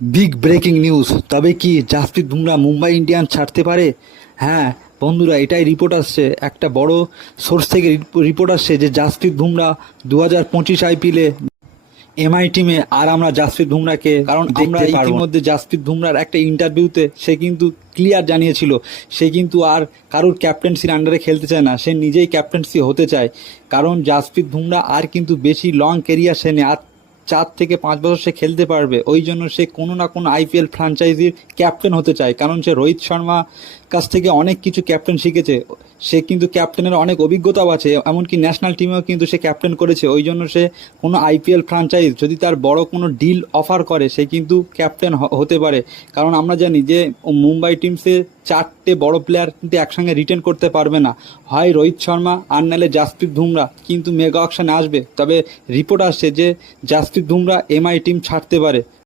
Big breaking news. তবে কি Jasprit Bumrah Mumbai Indians ছাড়তে পারে? হ্যাঁ বন্ধুরা, এটাই রিপোর্ট আসছে, একটা বড় সোর্স থেকে রিপোর্ট আসছে যে জাসপ্রীত বুমরা 2025 আইপিএলে এমআই টিমে আর আমরা জাসপ্রীত বুমরাকে, কারণ আমরা ইতিমধ্যে জাসপ্রীত বুমরার একটা ইন্টারভিউতে সে কিন্তু ক্লিয়ার জানিয়েছিল সে কিন্তু আর কারোর ক্যাপ্টেন্সির আন্ডারে খেলতে চায় না, সে নিজেই ক্যাপ্টেন্সি হতে চায়। কারণ জাসপ্রীত বুমরা আর কিন্তু বেশি লং কেরিয়ার সে নেই, আর 4 থেকে 5 বছর সে খেলতে পারবে। ওই জন্য সে কোনো না কোনো আইপিএল ফ্র্যাঞ্চাইজির ক্যাপ্টেন হতে চায়, কারণ সে রোহিত শর্মা কাছ থেকে অনেক কিছু ক্যাপ্টেন শিখেছে। সে কিন্তু ক্যাপ্টেনের অনেক অভিজ্ঞতাও আছে, এমনকি ন্যাশনাল টিমেও কিন্তু সে ক্যাপ্টেন করেছে। ওই জন্য সে কোনো আইপিএল ফ্র্যাঞ্চাইজ যদি তার বড় কোনো ডিল অফার করে সে কিন্তু ক্যাপ্টেন হতে পারে। কারণ আমরা জানি যে মুম্বাই টিমসে 4টে বড় প্লেয়ার কিন্তু একসঙ্গে রিটেন করতে পারবে না, হয় রোহিত শর্মা আর নাহলে জাসপ্রীত বুমরা কিন্তু মেগা অকশনে আসবে। তবে রিপোর্ট আসছে যে জাসপ্রীত বুমরা এমআই টিম ছাড়তে পারে।